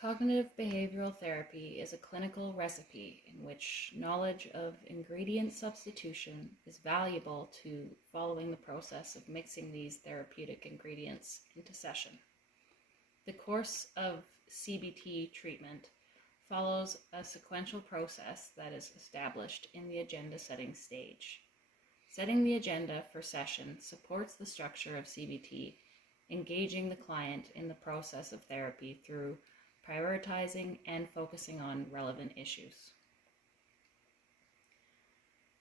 Cognitive behavioral therapy is a clinical recipe in which knowledge of ingredient substitution is valuable to following the process of mixing these therapeutic ingredients into session. The course of CBT treatment follows a sequential process that is established in the agenda setting stage. Setting the agenda for session supports the structure of CBT, engaging the client in the process of therapy through prioritizing and focusing on relevant issues.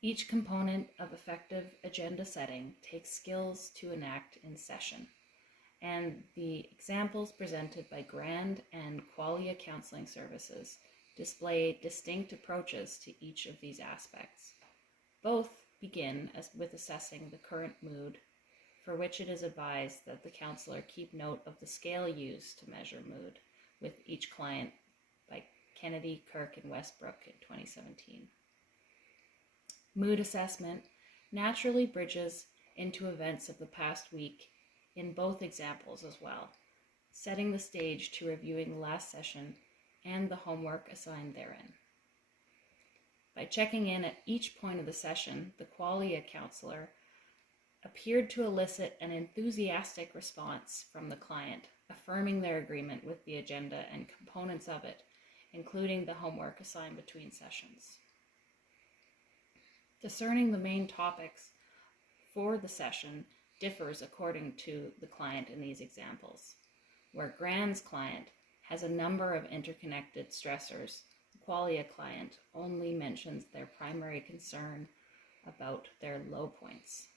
Each component of effective agenda setting takes skills to enact in session, and the examples presented by Grand and Qualia Counseling Services display distinct approaches to each of these aspects. Both begin with assessing the current mood, for which it is advised that the counselor keep note of the scale used to measure mood with each client by Kennedy, Kirk, and Westbrook in 2017. Mood assessment naturally bridges into events of the past week in both examples as well, setting the stage to reviewing the last session and the homework assigned therein. By checking in at each point of the session, the Qualia counselor appeared to elicit an enthusiastic response from the client, affirming their agreement with the agenda and components of it, including the homework assigned between sessions. Discerning the main topics for the session differs according to the client in these examples. Where Grand's client has a number of interconnected stressors, the Qualia client only mentions their primary concern about their low points.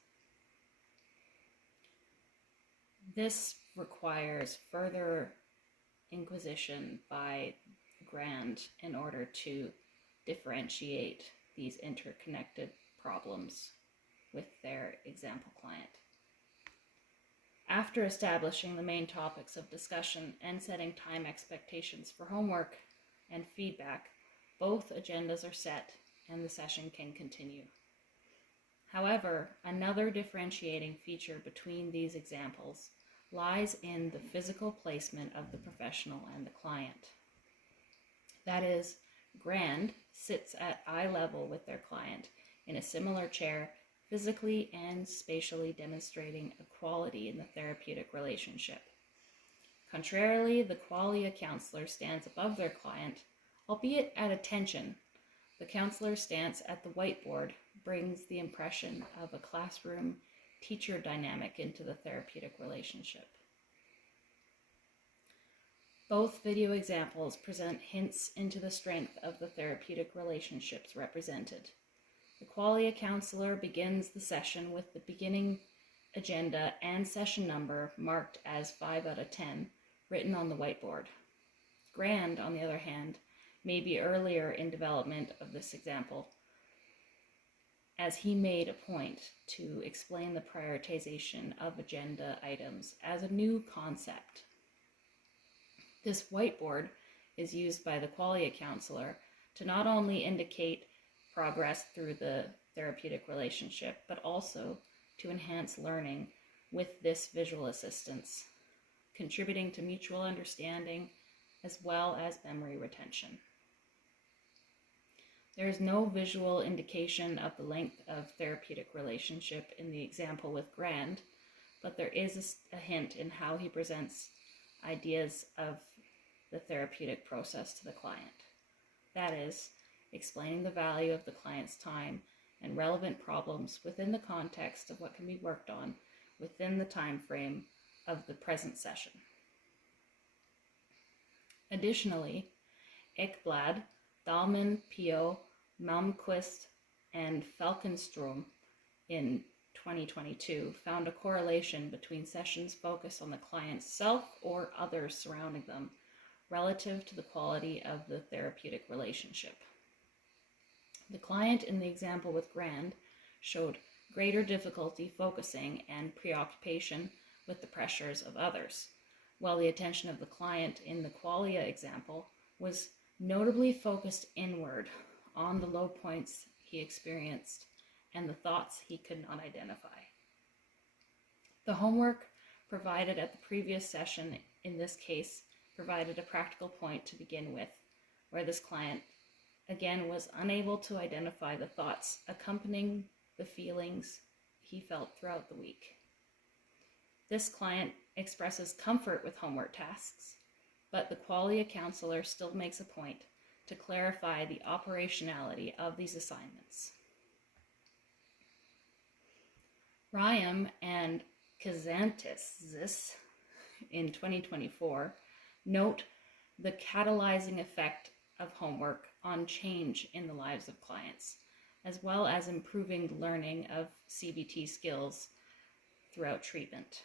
This requires further inquisition by Grand in order to differentiate these interconnected problems with their example client. After establishing the main topics of discussion and setting time expectations for homework and feedback, both agendas are set and the session can continue. However, another differentiating feature between these examples lies in the physical placement of the professional and the client. That is, Grand sits at eye level with their client in a similar chair, physically and spatially demonstrating equality in the therapeutic relationship. Contrarily, the Qualia counselor stands above their client, albeit at attention. The counselor's stance at the whiteboard brings the impression of a classroom teacher dynamic into the therapeutic relationship. Both video examples present hints into the strength of the therapeutic relationships represented. The Qualia counselor begins the session with the beginning agenda and session number marked as 5 out of 10 written on the whiteboard. Grand, on the other hand, may be earlier in development of this example, as he made a point to explain the prioritization of agenda items as a new concept. This whiteboard is used by the Qualia counselor to not only indicate progress through the therapeutic relationship, but also to enhance learning with this visual assistance, contributing to mutual understanding as well as memory retention. There is no visual indication of the length of therapeutic relationship in the example with Grand, but there is a hint in how he presents ideas of the therapeutic process to the client. That is, explaining the value of the client's time and relevant problems within the context of what can be worked on within the time frame of the present session. Additionally, Ekblad, Dahlman, Pio, Malmquist, and Falkenstrom in 2022 found a correlation between sessions focused on the client's self or others surrounding them relative to the quality of the therapeutic relationship. The client in the example with Grand showed greater difficulty focusing and preoccupation with the pressures of others, while the attention of the client in the Qualia example was notably focused inward on the low points he experienced and the thoughts he could not identify. The homework provided at the previous session, in this case provided a practical point to begin with, where this client again was unable to identify the thoughts accompanying the feelings he felt throughout the week. This client expresses comfort with homework tasks, but the quality counselor still makes a point to clarify the operationality of these assignments. Ryan and Kazantis in 2024 note the catalyzing effect of homework on change in the lives of clients, as well as improving the learning of CBT skills throughout treatment.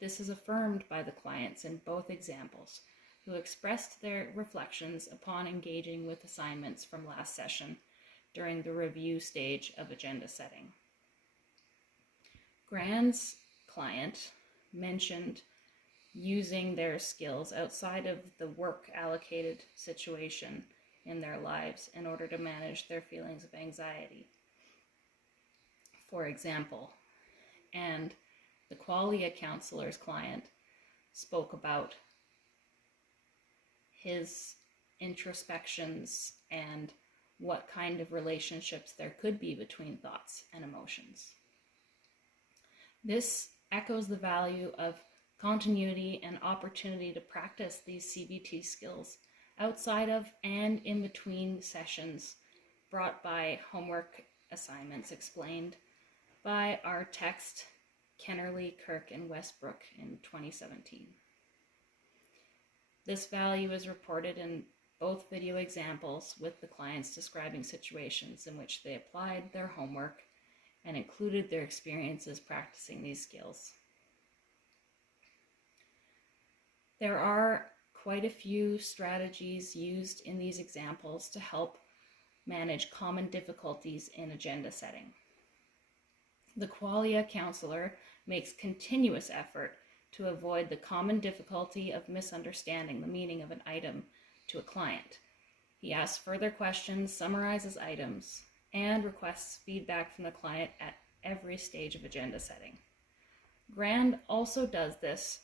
This is affirmed by the clients in both examples, who expressed their reflections upon engaging with assignments from last session during the review stage of agenda setting. Grand's client mentioned using their skills outside of the work allocated situation in their lives in order to manage their feelings of anxiety, for example. And the qualia counselor's client spoke about his introspections and what kind of relationships there could be between thoughts and emotions. This echoes the value of continuity and opportunity to practice these CBT skills outside of and in between sessions brought by homework assignments explained by our text Kennerly, Kirk, and Westbrook in 2017. This value is reported in both video examples with the clients describing situations in which they applied their homework and included their experiences practicing these skills. There are quite a few strategies used in these examples to help manage common difficulties in agenda setting. The qualia counselor makes continuous effort to avoid the common difficulty of misunderstanding the meaning of an item to a client. He asks further questions, summarizes items, and requests feedback from the client at every stage of agenda setting. Grand also does this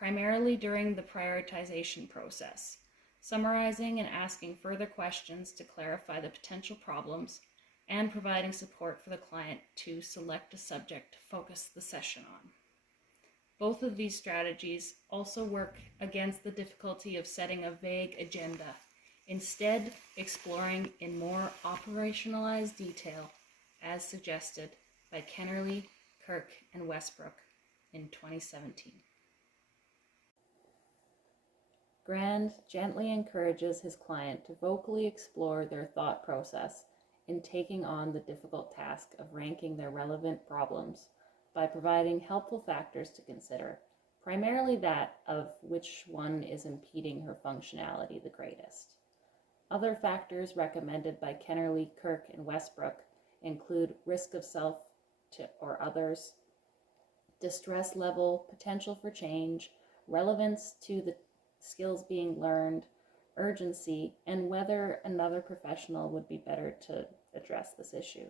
primarily during the prioritization process, summarizing and asking further questions to clarify the potential problems and providing support for the client to select a subject to focus the session on. Both of these strategies also work against the difficulty of setting a vague agenda, instead exploring in more operationalized detail as suggested by Kennerly, Kirk, and Westbrook in 2017. Grand gently encourages his client to vocally explore their thought process in taking on the difficult task of ranking their relevant problems by providing helpful factors to consider, primarily that of which one is impeding her functionality the greatest. Other factors recommended by Kennerly, Kirk, and Westbrook include risk of self or others, distress level, potential for change, relevance to the skills being learned, urgency, and whether another professional would be better to address this issue.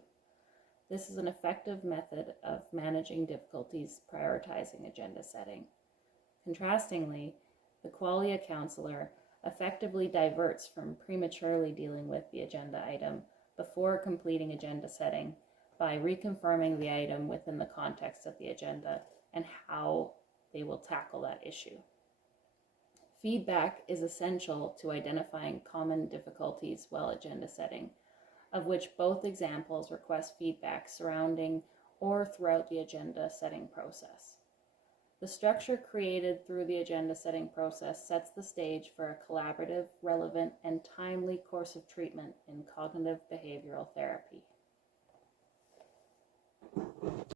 This is an effective method of managing difficulties prioritizing agenda setting. Contrastingly, the qualia counselor effectively diverts from prematurely dealing with the agenda item before completing agenda setting by reconfirming the item within the context of the agenda and how they will tackle that issue. Feedback is essential to identifying common difficulties while agenda setting, of which both examples request feedback surrounding or throughout the agenda setting process. The structure created through the agenda setting process sets the stage for a collaborative, relevant, and timely course of treatment in cognitive behavioral therapy.